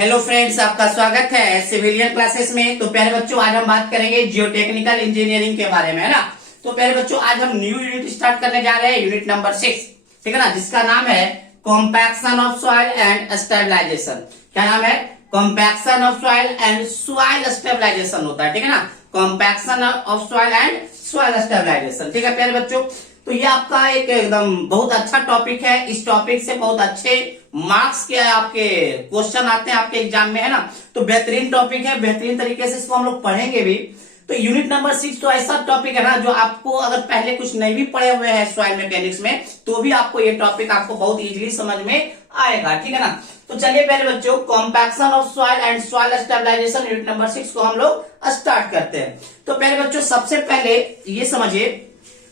Hello friends, आपका स्वागत है सिविलियन क्लासेस में। तो प्यारे बच्चों, आज हम बात करेंगे जियोटेक्निकल इंजीनियरिंग के बारे में, है ना। तो प्यारे बच्चों, आज हम न्यू यूनिट स्टार्ट करने जा रहे हैं, यूनिट नंबर 6, ठीक है ना, जिसका नाम है compaction of soil and stabilization. क्या नाम है? Compaction of soil and soil stabilization होता है, ठीक है ना। Compaction of soil and soil stabilization, ठीक है प्यारे बच्चों। तो ये आपका एक एकदम बहुत अच्छा टॉपिक है। इस टॉपिक से बहुत अच्छे मार्क्स के आपके क्वेश्चन आते हैं आपके एग्जाम में, है ना। तो बेहतरीन टॉपिक है, बेहतरीन तरीके से इसको हम लोग पढ़ेंगे भी। तो यूनिट नंबर 6 तो ऐसा टॉपिक है ना, जो आपको अगर पहले कुछ नहीं भी पढ़े हुए हैं सॉइल मैकेनिक्स में, तो भी आपको ये टॉपिक आपको बहुत इजीली समझ में आएगा, ठीक है ना। तो चलिए पहले बच्चों, compaction of soil and soil stabilization unit number 6 को हम लोग स्टार्ट करते हैं। तो पहले बच्चों, सबसे पहले ये समझिए,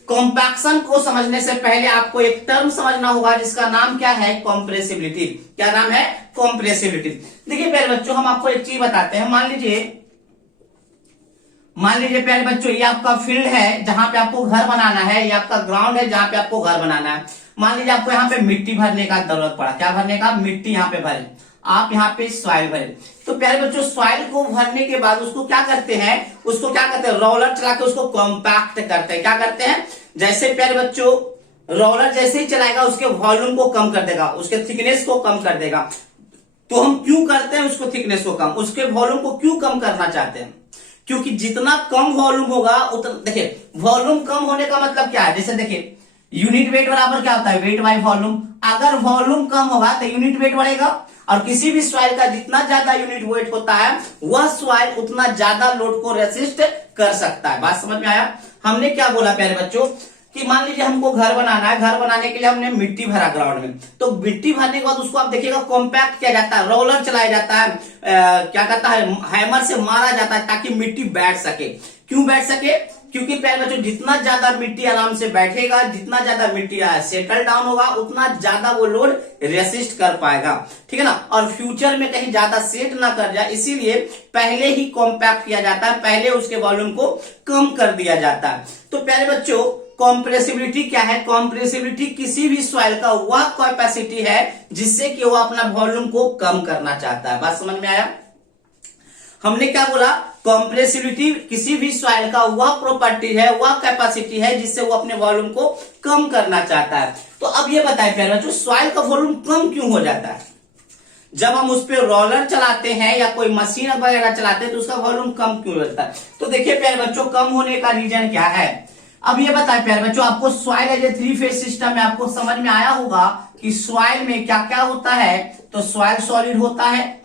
कॉम्पैक्शन को समझने से पहले आपको एक टर्म समझना होगा जिसका नाम क्या है? कॉम्प्रेसिबिलिटी। क्या नाम है? कॉम्प्रेसिबिलिटी। देखिए पहले बच्चों, हम आपको एक चीज बताते हैं। मान लीजिए पहले बच्चों, ये आपका फील्ड है जहां पे आपको घर बनाना है, ये आपका ग्राउंड है जहां पे आपको घर बनाना है। मान लीजिए आपको यहाँ पे मिट्टी भरने का जरूरत पड़ा। क्या भरने का? मिट्टी यहाँ पे भरे, आप यहाँ पे सॉइल भरे। तो प्यारे बच्चों, सॉइल को भरने के बाद उसको क्या करते हैं? रोलर चला के उसको कॉम्पैक्ट करते हैं। क्या करते हैं? जैसे प्यारे बच्चों, रोलर जैसे ही चलाएगा उसके वॉल्यूम को कम कर देगा, उसके थिकनेस को कम कर देगा। तो हम क्यों करते हैं उसको थिकनेस को कम, उसके वॉल्यूम को क्यों कम करना चाहते हैं? क्योंकि जितना कम वॉल्यूम होगा उतना, देखिए वॉल्यूम कम होने का मतलब क्या है? जैसे देखिए, यूनिट वेट बराबर क्या होता है? Weight by volume. अगर वॉल्यूम कम होगा तो यूनिट वेट बढ़ेगा, और किसी भी सॉइल का जितना ज्यादा यूनिट वेट होता है वह सॉइल उतना ज्यादा लोड को रेसिस्ट कर सकता है। बात समझ में आया? हमने क्या बोला प्यारे बच्चों कि मान लीजिए हमको घर बनाना है, घर बनाने के लिए हमने मिट्टी भरा ग्राउंड में। तो मिट्टी भरने के बाद उसको आप देखिएगा कॉम्पैक्ट किया जाता है, रोलर चलाया जाता है, क्या कहता है, हैमर से मारा जाता है ताकि मिट्टी बैठ सके। क्यों बैठ सके? क्योंकि प्यारे बच्चों, जितना ज्यादा मिट्टी आराम से बैठेगा, जितना ज्यादा मिट्टी सेटल डाउन होगा, उतना ज्यादा वो लोड रेसिस्ट कर पाएगा, ठीक है ना। और फ्यूचर में कहीं ज्यादा सेट ना कर जाए, इसीलिए पहले ही कॉम्पैक्ट किया जाता है, पहले उसके वॉल्यूम को कम कर दिया जाता है। तो प्यारे बच्चों, कॉम्प्रेसिबिलिटी क्या है? कॉम्प्रेसिबिलिटी किसी भी सॉइल का वह कैपेसिटी है जिससे कि वो अपना वॉल्यूम को कम करना चाहता है। बात समझ में आया? हमने क्या बोला? कॉम्प्रेसिबिलिटी किसी भी सॉइल का वह प्रॉपर्टी है, वह कैपेसिटी है जिससे वो अपने वॉल्यूम को कम करना चाहता है। तो अब ये बताएं प्यारे बच्चों, सॉइल का वॉल्यूम कम क्यों हो जाता है? जब हम उस पर रोलर चलाते हैं या कोई मशीन वगैरह चलाते हैं तो उसका वॉल्यूम कम क्यों होता है? तो देखिए प्यारे बच्चों, कम होने का रीजन क्या है? अब ये बताएं प्यारे बच्चों, आपको soil as a 3 phase system में आपको समझ में आया होगा कि सॉइल में क्या क्या होता है। तो सॉइल सॉलिड होता है,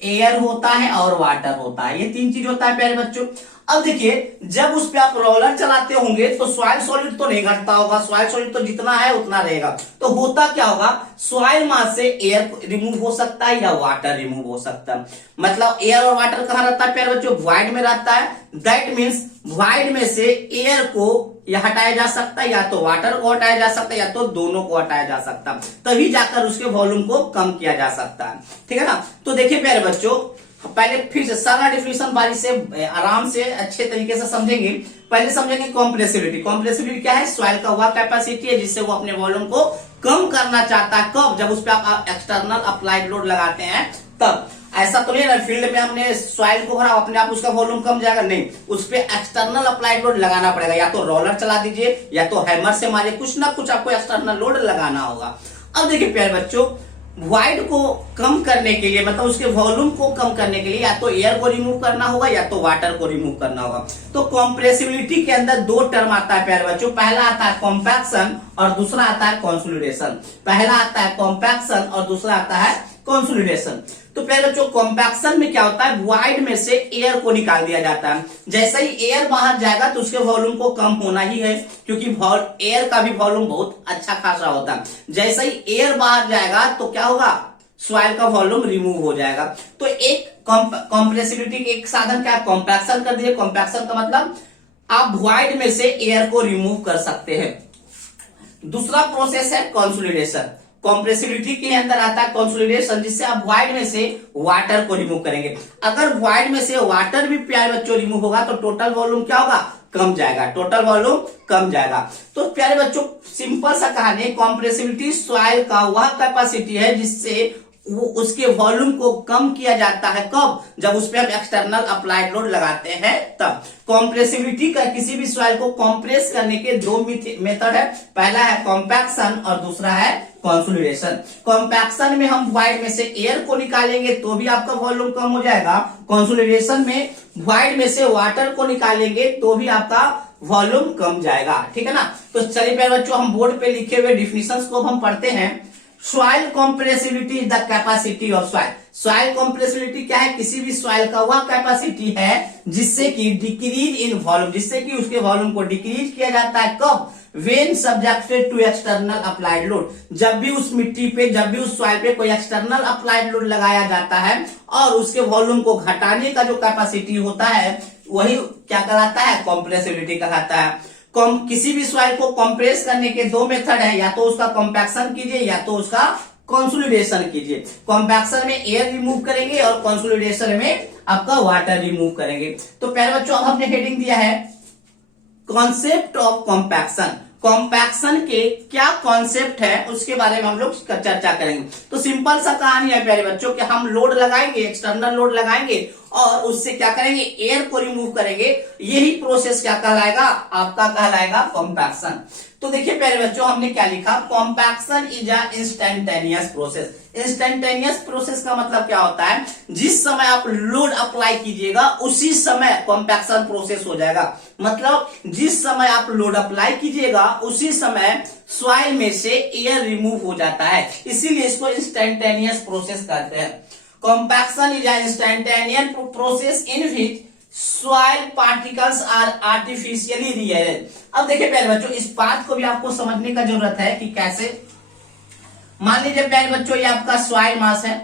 एयर होता है और वाटर होता है। ये 3 चीज होता है प्यारे बच्चों। अब देखिए, जब उस पे आप रोलर चलाते होंगे तो सॉइल सॉलिड तो नहीं घटता होगा, सॉइल सॉलिड तो जितना है उतना रहेगा। तो होता क्या होगा? सॉइल मास से एयर रिमूव हो सकता है या वाटर रिमूव हो सकता है। मतलब एयर और वाटर कहां रहता है प्यारे बच्चों? वॉइड में रहता है। दैट मीन्स वॉइड में से एयर को या हटाया जा सकता है, या तो वाटर को हटाया जा सकता है, या तो दोनों को हटाया जा सकता है, तभी जाकर उसके वॉल्यूम को कम किया जा सकता है, ठीक है ना। तो देखिए प्यारे बच्चों, पहले फिर से सारा डिफिनेशन बारी से आराम से अच्छे तरीके से समझेंगे। पहले समझेंगे कॉम्प्रेसिबिलिटी। कॉम्प्रेसिबिलिटी क्या है? सॉइल का वह कैपेसिटी है जिससे वो अपने वॉल्यूम को कम करना चाहता है। कब? जब उस पर आप एक्सटर्नल अप्लाइड लोड लगाते हैं तब। ऐसा तो नहीं ना फील्ड में हमने सॉइल को भरा, अपने आप उसका वॉल्यूम कम जाएगा, नहीं, उस पर एक्सटर्नल अप्लाइड लोड लगाना पड़ेगा। या तो रोलर चला दीजिए या तो हैमर से मारिए, कुछ ना कुछ आपको एक्सटर्नल लोड लगाना होगा। अब देखिए प्यारे बच्चों, वॉइड को कम करने के लिए, मतलब उसके वॉल्यूम को कम करने के लिए, या तो एयर को रिमूव करना होगा या तो वाटर को रिमूव करना होगा। तो कॉम्प्रेसिबिलिटी के अंदर 2 टर्म आता है प्यारे बच्चों। पहला आता है कॉम्पैक्शन और दूसरा आता है कंसोलिडेशन। पहला आता है कॉम्पैक्शन और दूसरा आता है कंसोलिडेशन। तो प्यारे बच्चों, कॉम्पैक्शन में क्या होता है? वॉइड में से एयर को निकाल दिया जाता है। जैसे ही एयर बाहर जाएगा तो उसके वॉल्यूम को कम होना ही है, क्योंकि एयर का भी वॉल्यूम बहुत अच्छा खासा होता है। जैसे ही एयर बाहर जाएगा तो क्या होगा? सॉइल का वॉल्यूम रिमूव हो जाएगा। तो एक कॉम्प्रेसिबिलिटी के एक साधन क्या है? कॉम्पैक्शन कर दीजिए। कॉम्पैक्शन का मतलब आप वॉइड में से एयर को रिमूव कर सकते हैं। दूसरा प्रोसेस है कंसोलिडेशन। कॉम्प्रेसिबिलिटी के अंदर आता है कंसोलिडेशन, जिससे आप वॉइड में से वाटर को रिमूव करेंगे। अगर वॉइड में से वाटर भी प्यारे बच्चों रिमूव होगा तो टोटल वॉल्यूम क्या होगा? कम जाएगा, टोटल वॉल्यूम कम जाएगा। तो प्यारे बच्चों, सिंपल सा कहानी, कॉम्प्रेसिबिलिटी सॉइल का वह कैपेसिटी है जिससे वो उसके वॉल्यूम को कम किया जाता है कब, जब उस पर हम एक्सटर्नल अप्लाइड लोड लगाते हैं तब। कॉम्प्रेसिबिलिटी का किसी भी सॉइल को कॉम्प्रेस करने के दो मेथड है, पहला है कॉम्पैक्शन और दूसरा है कंसोलिडेशन। कॉम्पैक्शन में हम वॉइड में से एयर को निकालेंगे तो भी आपका वॉल्यूम कम हो जाएगा, कंसोलिडेशन में वॉइड में से वाटर को निकालेंगे तो भी आपका वॉल्यूम कम जाएगा, ठीक है ना। तो चलिए प्यारे बच्चों हम बोर्ड पे लिखे हुए डिफिनेशंस को हम पढ़ते हैं। Soil compressibility is the capacity of soil. Soil compressibility क्या है, किसी भी सॉइल का वह कैपेसिटी है जिससे कि डिक्रीज इन वॉल्यूम, जिससे कि उसके वॉल्यूम को डिक्रीज किया जाता है कब, when subjected to external applied load, जब भी उस मिट्टी पे, जब भी उस सॉइल पे कोई एक्सटर्नल अप्लाइड लोड लगाया जाता है और उसके वॉल्यूम को घटाने का जो कैपेसिटी होता है वही क्या कहलाता है, कॉम्प्रेसिबिलिटी कहलाता है। किसी भी सॉइल को कंप्रेस करने के दो मेथड है, या तो उसका कॉम्पैक्शन कीजिए या तो उसका कंसोलिडेशन कीजिए। कॉम्पैक्शन में एयर रिमूव करेंगे और कंसोलिडेशन में आपका वाटर रिमूव करेंगे। तो प्यारे बच्चों अब हमने हेडिंग दिया है कॉन्सेप्ट ऑफ कॉम्पैक्शन। कॉम्पैक्शन के क्या कॉन्सेप्ट है उसके बारे में हम लोग चर्चा करेंगे। तो सिंपल सा कहानी है प्यारे बच्चों कि हम लोड लगाएंगे, एक्सटर्नल लोड लगाएंगे और उससे क्या करेंगे, एयर को रिमूव करेंगे। यही प्रोसेस क्या कहलाएगा, आपका कहलाएगा कॉम्पैक्शन। तो देखिए प्यारे बच्चों हमने क्या लिखा, compaction is a instantaneous process. Instantaneous process का मतलब क्या होता है, जिस समय आप लोड अप्लाई कीजिएगा उसी समय कॉम्पैक्शन प्रोसेस हो जाएगा। मतलब जिस समय आप लोड अप्लाई कीजिएगा उसी समय सॉइल में से एयर रिमूव हो जाता है, इसीलिए इसको इंस्टेंटेनियस प्रोसेस कहते हैं। Compaction is an instantaneous process in which soil particles are artificially rearranged। अब देखिए प्यारे बच्चों इस बात को भी आपको समझने का जरूरत है कि कैसे। मान लीजिए प्यारे बच्चों ये आपका सॉइल मास है,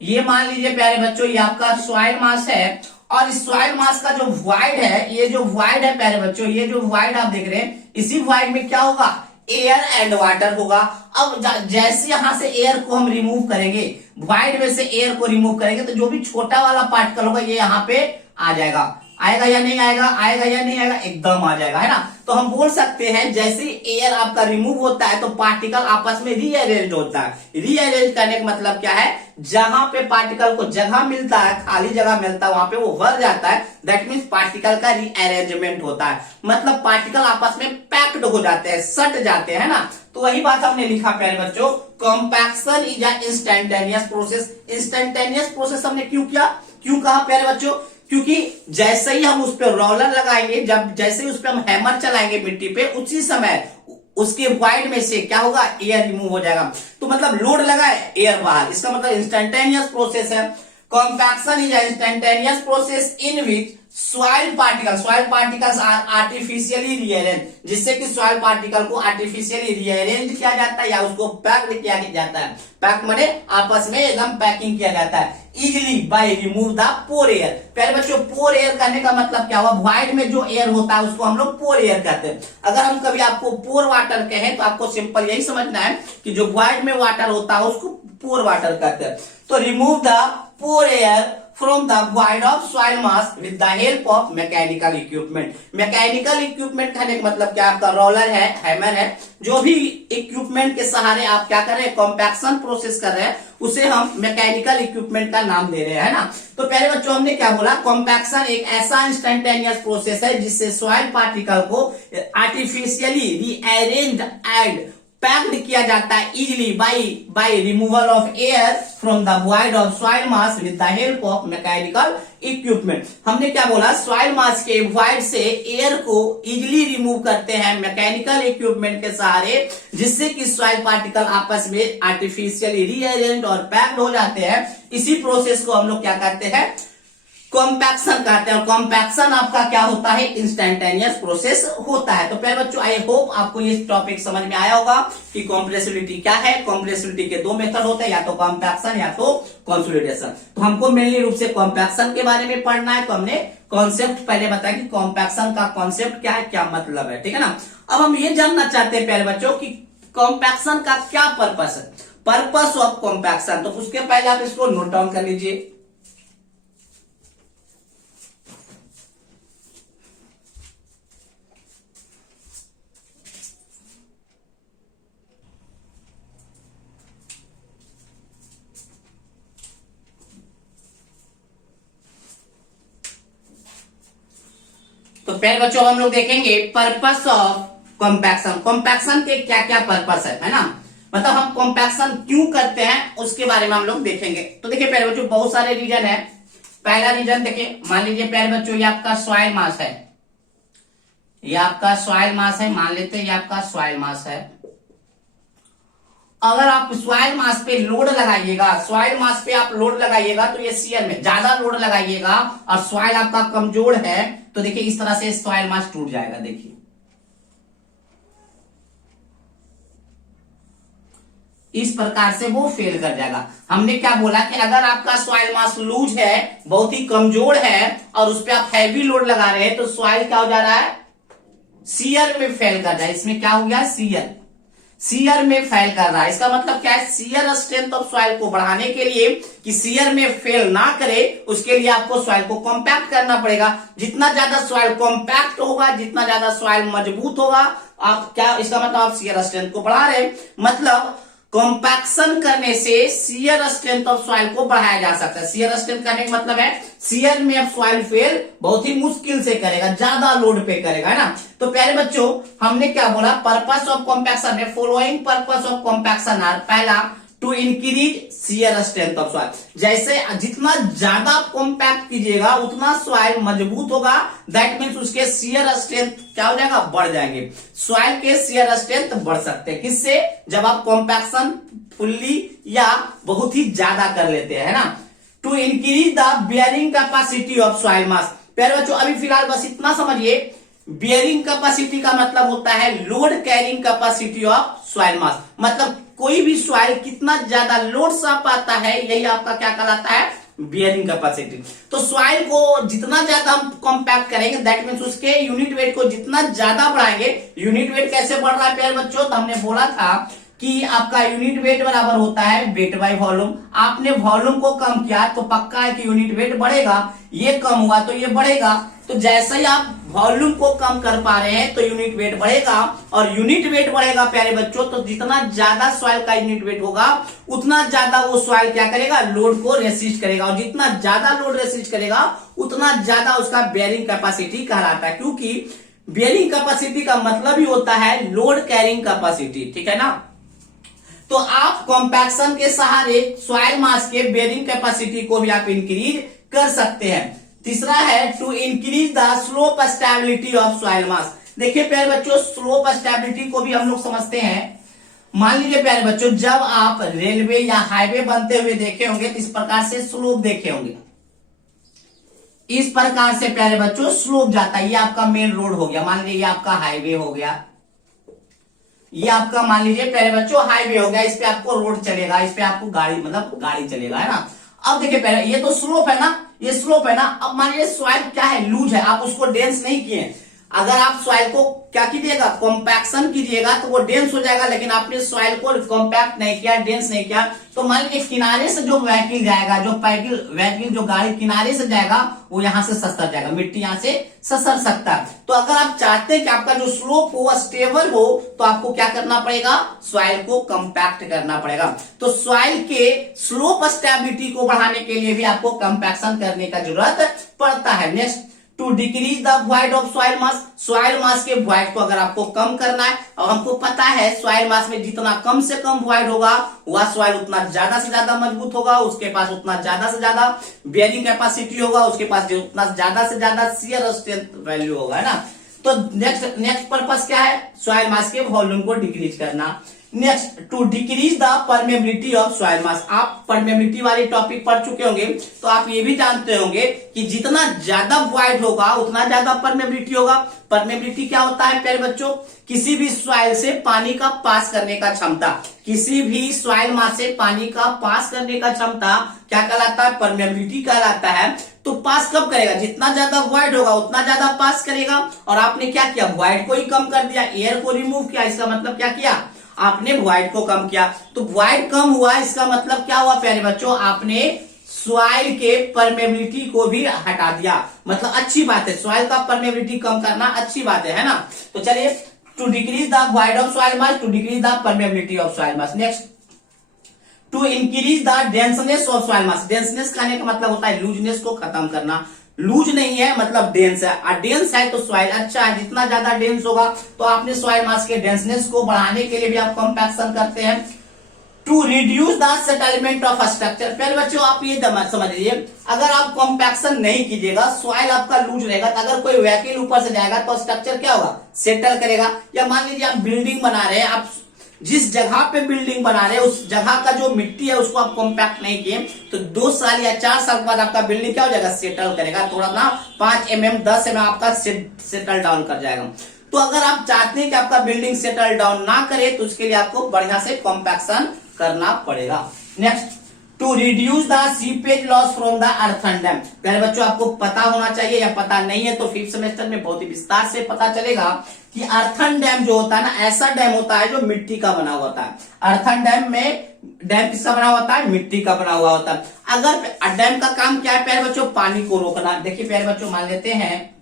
ये मान लीजिए प्यारे बच्चों ये आपका सॉइल मास है और इस सॉइल मास का जो वॉइड है, ये जो वॉइड है प्यारे बच्चों, ये जो वॉइड आप देख रहे हैं इसी वॉइड में क्या होगा, एयर एंड वाटर होगा। अब जैसे यहां से एयर को हम रिमूव करेंगे, वॉइड में से एयर को रिमूव करेंगे तो जो भी छोटा वाला पार्टिकल होगा ये यहाँ पे आ जाएगा। आएगा या नहीं आएगा, आएगा या नहीं आएगा, एकदम आ जाएगा, है ना। तो हम बोल सकते हैं जैसे एयर आपका रिमूव होता है तो पार्टिकल आपस में रीअरेंज होता है। रीअरेंज करने का मतलब क्या है, जहां पे पार्टिकल को जगह मिलता है, खाली जगह मिलता है वहां पे वो भर जाता है, दैट मीन्स पार्टिकल का रीअरेंजमेंट होता है। मतलब पार्टिकल आपस में पैक्ड हो जाते हैं, सट जाते हैं ना। तो वही बात हमने लिखा प्यारे बच्चों, compaction is a instantaneous process. Instantaneous process हमने क्यों किया, क्यों कहा प्यारे बच्चों, क्योंकि जैसे ही हम उस पर रोलर लगाएंगे, जब जैसे ही उस पर हम हैमर चलाएंगे मिट्टी पे, उसी समय उसके वॉइड में से क्या होगा, एयर रिमूव हो जाएगा। तो मतलब लोड लगाए एयर बाहर, इसका मतलब इंस्टेंटेनियस प्रोसेस है। Compaction is instantaneous process in which soil particles are artificially rearrange, जिससे कि सॉइल पार्टिकल को आर्टिफिशियली रीअरेंज किया जाता है या उसको पैक्ड किया जाता है। पैक माने आपस में एकदम पैकिंग किया जाता है। Easily by remove the pore air. प्यारे बच्चों पोर एयर करने का मतलब क्या हुआ, वॉइड में जो एयर होता है उसको हम लोग पोर एयर कहते हैं। अगर हम कभी आपको पोर वाटर कहें तो आपको सिंपल यही समझना है कि जो वॉइड में वाटर होता है उसको पोर वाटर कहते हैं। तो remove the pore air from the void of soil mass with the help of mechanical equipment। Mechanical equipment कहने का मतलब क्या, आपका रोलर है, हैमर है, जो भी इक्विपमेंट के सहारे आप क्या कर रहे हैं, कॉम्पैक्शन प्रोसेस कर रहे हैं, उसे हम मैकेनिकल इक्विपमेंट का नाम दे रहे हैं, है ना। तो प्यारे बच्चों हमने क्या बोला, कॉम्पैक्शन एक ऐसा इंस्टेंटेनियस प्रोसेस है जिससे सॉइल पार्टिकल को आर्टिफिशियली रीअरेंज्ड एंड पैक्ड किया जाता है easily by removal of air from the void of soil mass with the help of mechanical equipment. हमने क्या बोला, सॉइल मास के वॉइड से एयर को इजिली रिमूव करते हैं मैकेनिकल इक्विपमेंट के सहारे, जिससे कि सॉइल पार्टिकल आपस में आर्टिफिशियली रीअरेंज और पैक्ड हो जाते हैं। इसी प्रोसेस को हम लोग क्या कहते हैं, कॉम्पैक्शन कहते हैं। और कॉम्पैक्शन आपका क्या होता है, इंस्टेंटेनियस प्रोसेस होता है। तो प्यारे बच्चों आई होप आपको ये टॉपिक समझ में आया होगा कि कॉम्प्रेसिबिलिटी क्या है। कॉम्प्रेसिबिलिटी के दो मेथड होते हैं, या तो कॉम्पैक्शन या तो कंसोलिडेशन। तो हमको मेनली रूप से कॉम्पैक्शन के बारे में पढ़ना है, तो हमने कॉन्सेप्ट पहले बताया कि कॉम्पैक्शन का कॉन्सेप्ट क्या है, क्या मतलब है, ठीक है ना। अब हम ये जानना चाहते हैं प्यारे बच्चों कि कॉम्पैक्शन का क्या पर्पस है, पर्पस ऑफ कॉम्पैक्शन। तो उसके पहले आप इसको नोट डाउन कर लीजिए। तो पहले बच्चों हम लोग देखेंगे पर्पस ऑफ कॉम्पैक्शन। कॉम्पैक्शन के क्या क्या पर्पस है ना, मतलब हम कॉम्पैक्शन क्यों करते हैं उसके बारे में हम लोग देखेंगे। तो देखिए पहले बच्चों बहुत सारे रीजन है। पहला रीजन देखिए, मान लीजिए पहले बच्चों ये आपका सॉइल मास है, ये आपका सॉइल मास है, मान लेते हैं ये आपका सॉइल मास है। अगर आप सॉइल मास पे लोड लगाइएगा, सॉइल मास पे आप लोड लगाइएगा तो ये शियर में ज्यादा लोड लगाइएगा और सॉइल आपका कमजोर है तो देखिए इस तरह से सॉइल मास टूट जाएगा। देखिए इस प्रकार से वो फेल कर जाएगा। हमने क्या बोला कि अगर आपका सॉइल मास लूज है, बहुत ही कमजोर है और उस पर आप हैवी लोड लगा रहे हैं तो सॉइल क्या हो जा रहा है, शियर में फेल कर जाए। इसमें क्या हो गया, शियर में फेल कर रहा है। इसका मतलब क्या है, शियर स्ट्रेंथ ऑफ सॉइल को बढ़ाने के लिए कि शियर में फेल ना करे उसके लिए आपको सॉइल को कॉम्पैक्ट करना पड़ेगा। जितना ज्यादा सॉइल कॉम्पैक्ट होगा, जितना ज्यादा सॉइल मजबूत होगा, आप क्या, इसका मतलब आप शियर स्ट्रेंथ को बढ़ा रहे हैं। मतलब कॉम्पैक्शन करने से शियर स्ट्रेंथ ऑफ सॉइल को बढ़ाया जा सकता है। शियर स्ट्रेंथ करने का मतलब है शियर में अब सॉइल फेल बहुत ही मुश्किल से करेगा, ज्यादा लोड पे करेगा, है ना। तो प्यारे बच्चों हमने क्या बोला, पर्पस ऑफ कॉम्पैक्शन में following purpose of compaction are, पहला to increase shear strength of soil. जैसे जितना ज्यादा कॉम्पैक्ट कीजिएगा उतना सॉइल मजबूत होगा, दैट मीन्स उसके शियर स्ट्रेंथ क्या हो जाएगा, बढ़ जाएंगे। सॉइल के शियर स्ट्रेंथ बढ़ सकते हैं किससे, जब आप कॉम्पैक्शन फुल्ली या बहुत ही ज्यादा कर लेते हैं, है ना। To increase the bearing capacity of soil mass. प्यारे बच्चों अभी फिलहाल बस इतना समझिए, बियरिंग कैपेसिटी का मतलब होता है load carrying capacity of soil मास। मतलब कोई भी सॉइल कितना ज्यादा लोड सह पाता है, यही आपका क्या कहलाता है, बियरिंग कैपेसिटी। तो सॉइल को जितना ज्यादा हम कॉम्पैक्ट करेंगे, दैट मीन्स उसके यूनिट वेट को जितना ज्यादा बढ़ाएंगे। यूनिट वेट कैसे बढ़ रहा है प्यारे बच्चों, तो हमने बोला था कि आपका यूनिट वेट बराबर होता है वेट बाय वॉल्यूम। आपने वॉल्यूम को कम किया तो पक्का है कि यूनिट वेट बढ़ेगा, ये कम हुआ तो ये बढ़ेगा। तो जैसे ही आप वॉल्यूम को कम कर पा रहे हैं तो यूनिट वेट बढ़ेगा, और यूनिट वेट बढ़ेगा प्यारे बच्चों तो जितना ज्यादा सॉइल का यूनिट वेट होगा उतना ज्यादा वो सॉइल क्या करेगा, लोड को रेसिस्ट करेगा, और जितना ज्यादा लोड रेसिस्ट करेगा उतना ज्यादा उसका बेयरिंग कैपेसिटी कहलाता है। क्योंकि बेयरिंग कैपेसिटी का मतलब ही होता है लोड कैरिंग कैपेसिटी, ठीक है ना। तो आप कॉम्पैक्शन के सहारे सॉइल मास के बेयरिंग कैपेसिटी को भी आप इंक्रीज कर सकते हैं। तीसरा है to increase the slope stability of soil mass. देखिए प्यारे बच्चों स्लोप स्टेबिलिटी को भी हम लोग समझते हैं। मान लीजिए प्यारे बच्चों जब आप रेलवे या हाईवे बनते हुए देखे होंगे तो इस प्रकार से स्लोप देखे होंगे, इस प्रकार से प्यारे बच्चों स्लोप जाता है। ये आपका मेन रोड हो गया, मान लीजिए ये आपका हाईवे हो गया, ये आपका मान लीजिए प्यारे बच्चों हाईवे हो गया, इस पे आपको रोड चलेगा, इस पे आपको गाड़ी मतलब गाड़ी चलेगा, है ना। अब देखिए पहले ये तो स्लोप है ना, ये स्लोप है ना। अब मान लीजिए सॉइल क्या है, लूज है, आप उसको डेंस नहीं किए। अगर आप सॉइल को क्या कीजिएगा, कॉम्पैक्शन कीजिएगा तो वो डेंस हो जाएगा, लेकिन आपने सॉइल को कॉम्पैक्ट नहीं किया, डेंस नहीं किया, तो मान लीजिए किनारे से जो व्हीकल जाएगा, जो व्हीकल जो गाड़ी किनारे से जाएगा वो यहां से ससर जाएगा, मिट्टी यहां से ससर सकता है। तो अगर आप चाहते हैं कि आपका जो स्लोप हो स्टेबल हो तो आपको क्या करना पड़ेगा, सॉइल को कॉम्पैक्ट करना पड़ेगा। तो सॉइल के स्लोप स्टेबिलिटी को बढ़ाने के लिए भी आपको कॉम्पैक्शन करने का जरूरत पड़ता है। Next to decrease the void of soil mass. Soil mass के वॉइड को अगर आपको कम करना है, और हमको पता है सॉइल मास में जितना कम से कम वॉइड होगा वह सॉइल उतना ज्यादा से ज्यादा मजबूत होगा, उसके पास उतना ज्यादा से ज्यादा बेयरिंग कैपेसिटी होगा, उसके पास उतना ज्यादा से ज्यादा शियर स्ट्रेंथ वैल्यू होगा, है ना। तो नेक्स्ट पर्पस क्या है, सॉइल मास के वॉल्यूम को डिक्रीज करना। Next to decrease the permeability of soil mass. आप परमेबिलिटी वाले टॉपिक पढ़ चुके होंगे तो आप ये भी जानते होंगे कि जितना ज्यादा वॉइड होगा उतना ज्यादा परमेबिलिटी होगा। परमेबिलिटी क्या होता है प्यारे बच्चों, किसी भी सॉइल से पानी का पास करने का क्षमता, किसी भी सॉइल मास से पानी का पास करने का क्षमता क्या कहलाता है, परमेबिलिटी कहलाता है। तो पास कब करेगा, जितना ज्यादा वॉइड होगा उतना ज्यादा पास करेगा। और आपने क्या किया, वॉइड को ही कम कर दिया, एयर को रिमूव किया, इसका मतलब क्या किया, आपने वॉइड को कम किया। तो वॉइड कम हुआ, इसका मतलब क्या हुआ प्यारे बच्चों, आपने सॉइल के परमेबिलिटी को भी हटा दिया। मतलब अच्छी बात है, सॉइल का परमेबिलिटी कम करना अच्छी बात है ना। तो चलिए to decrease the void of soil mass, to decrease the permeability of soil mass. Next to increase the denseness of soil mass. Denseness कहने का मतलब होता है लूजनेस को खत्म करना। लूज नहीं है मतलब डेंस है, और डेंस है तो सॉइल अच्छा है। जितना ज्यादा डेंस होगा तो आपने सॉइल मास के डेंसनेस को बढ़ाने के लिए भी आप कॉम्पैक्शन करते हैं। To reduce the settlement of structure. फिर बच्चों आप ये समझ लीजिए, अगर आप कॉम्पैक्शन नहीं कीजिएगा, सॉइल आपका लूज रहेगा, तो अगर कोई व्हीकल ऊपर से जाएगा तो स्ट्रक्चर क्या होगा, सेटल करेगा। या मान लीजिए आप बिल्डिंग बना रहे हैं, आप जिस जगह पे बिल्डिंग बना रहे हैं उस जगह का जो मिट्टी है उसको आप कॉम्पैक्ट नहीं किए तो 2 साल या 4 साल के बाद आपका बिल्डिंग क्या हो जाएगा, सेटल करेगा, थोड़ा ना 5 mm 10 mm आपका सेटल डाउन कर जाएगा। तो अगर आप चाहते हैं कि आपका बिल्डिंग सेटल डाउन ना करे तो उसके लिए आपको बढ़िया से कॉम्पैक्शन करना पड़ेगा। Next, to reduce the seepage loss from the earthen dam. प्यारे बच्चों आपको पता होना चाहिए, या पता नहीं है तो 5th सेमेस्टर में बहुत ही विस्तार से पता चलेगा कि अर्थन डैम जो होता है ना, ऐसा डैम होता है जो मिट्टी का बना हुआ होता है। अर्थन डैम में डैम किसका बना हुआ होता है, मिट्टी का बना हुआ होता है। अगर डैम का काम क्या है प्यारे बच्चों, पानी को रोकना। देखिए प्यारे बच्चों मान लेते हैं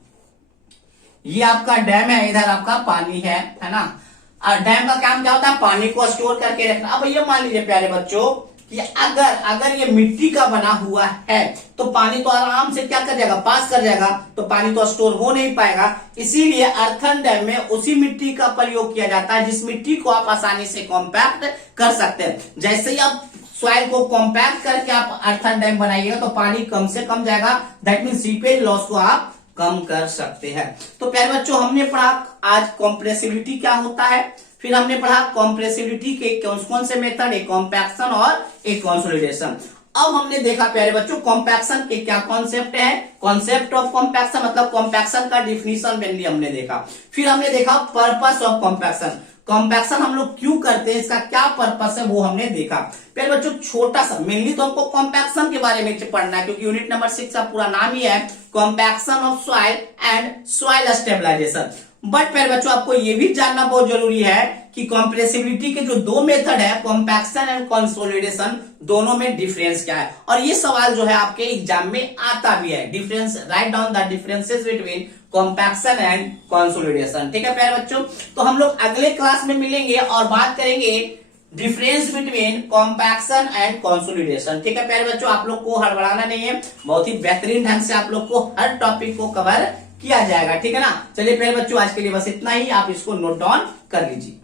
ये आपका डैम है, इधर आपका पानी है ना। डैम का काम क्या होता है, पानी को स्टोर करके रखना। अब ये मान लीजिए प्यारे बच्चों कि अगर ये मिट्टी का बना हुआ है तो पानी तो आराम से क्या कर जाएगा, पास कर जाएगा, तो पानी तो स्टोर हो नहीं पाएगा। इसीलिए अर्थन डैम में उसी मिट्टी का प्रयोग किया जाता है जिस मिट्टी को आप आसानी से कॉम्पैक्ट कर सकते हैं। जैसे ही आप सॉइल को कॉम्पैक्ट करके आप अर्थन डैम बनाइएगा तो पानी कम से कम जाएगा, दैट मीन सीपेज लॉस को आप कम कर सकते हैं। तो प्यारे बच्चों हमने पढ़ा आज कॉम्प्रेसिबिलिटी क्या होता है, फिर हमने पढ़ा कॉम्प्रेसिबिलिटी के कौन से मेथड, एक कॉम्पैक्शन और एक कंसोलिडेशन। अब हमने देखा प्यारे बच्चों कॉम्पैक्शन के क्या कॉन्सेप्ट है, कॉन्सेप्ट ऑफ कॉम्पैक्शन मतलब कॉम्पैक्शन का डिफिनीशन मेनली हमने देखा। फिर हमने देखा पर्पस ऑफ कॉम्पैक्शन, कॉम्पैक्शन हम लोग क्यों करते हैं, इसका क्या पर्पस है वो हमने देखा। फिर बच्चों छोटा सा मेनली तो हमको कॉम्पैक्शन के बारे में पढ़ना है क्योंकि यूनिट नंबर 6 का पूरा नाम ही है compaction of soil and soil stabilization. But फिर बच्चों आपको ये भी जानना बहुत जरूरी है कि कॉम्प्रेसिबिलिटी के जो 2 मेथड है कॉम्पैक्शन एंड कंसोलिडेशन, दोनों में डिफरेंस क्या है। और ये सवाल जो है आपके एग्जाम में आता भी है, difference, write down the differences between compaction and consolidation. ठीक है प्यारे बच्चों, तो हम लोग अगले क्लास में मिलेंगे और बात करेंगे difference between compaction and consolidation. ठीक है प्यारे बच्चों, आप लोग को हड़बड़ाना नहीं है, बहुत ही बेहतरीन ढंग से आप लोग को हर टॉपिक को कवर किया जाएगा। ठीक है ना, चलिए प्यारे बच्चों आज के लिए बस इतना ही, आप इसको नोट डाउन कर लीजिए।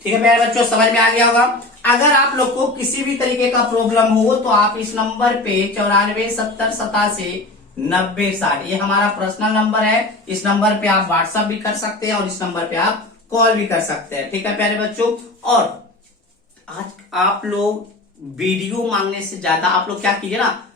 ठीक है प्यारे बच्चों, समझ में आ गया होगा। अगर आप लोग को किसी भी तरीके का प्रॉब्लम हो तो आप इस नंबर पे 9470879060, ये हमारा पर्सनल नंबर है। इस नंबर पे आप व्हाट्सएप भी कर सकते हैं और इस नंबर पे आप कॉल भी कर सकते हैं। ठीक है प्यारे बच्चों, और आज आप लोग वीडियो मांगने से ज्यादा आप लोग क्या कीजिए ना,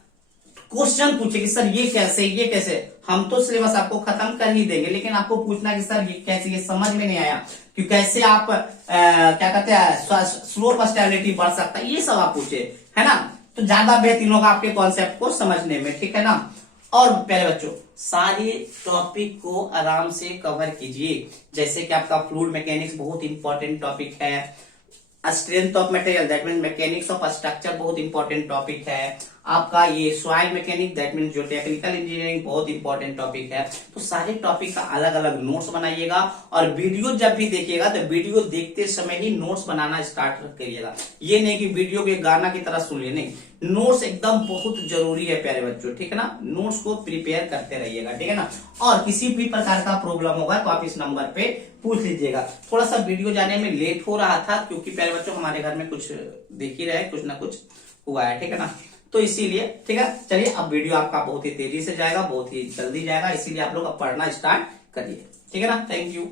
क्वेश्चन पूछे कि सर ये कैसे, ये कैसे। हम तो सिलेबस आपको खत्म कर ही देंगे, लेकिन आपको पूछना कि सर ये कैसे, ये समझ में नहीं आया कि कैसे आप क्या कहते हैं स्लोप स्टेबिलिटी बढ़ सकता है, ये सब आप पूछे, है ना। तो ज्यादा बेहतरीन होगा आपके कॉन्सेप्ट को समझने में। ठीक है ना। और प्यारे बच्चों सारे टॉपिक को आराम से कवर कीजिए, जैसे कि आपका फ्लूइड मैकेनिक्स बहुत इंपॉर्टेंट टॉपिक है, strength of material that mean mechanics of structure बहुत इंपॉर्टेंट टॉपिक है, आपका ये सॉइल मैकेनिक दैट मीन जो टेक्निकल इंजीनियरिंग बहुत इंपॉर्टेंट टॉपिक है। तो सारे टॉपिक का अलग अलग नोट्स बनाइएगा और वीडियो जब भी देखिएगा तो वीडियो देखते समय ही नोट्स बनाना स्टार्ट करिएगा। ये नहीं कि वीडियो के गाना की तरह सुनिए, नहीं, नोट्स एकदम बहुत जरूरी है प्यारे बच्चों। ठीक है ना, नोट्स को प्रिपेयर करते रहिएगा। ठीक है ना, और किसी भी प्रकार का प्रॉब्लम होगा तो आप इस नंबर पे पूछ लीजिएगा। थोड़ा सा वीडियो जाने में लेट हो रहा था क्योंकि प्यारे बच्चों हमारे घर में कुछ देख ही रहे, कुछ ना कुछ हुआ है। ठीक है ना, तो इसीलिए ठीक है। चलिए अब वीडियो आपका बहुत ही तेजी से जाएगा, बहुत ही जल्दी जाएगा, इसीलिए आप लोग अब पढ़ना स्टार्ट करिए। ठीक है ना, थैंक यू।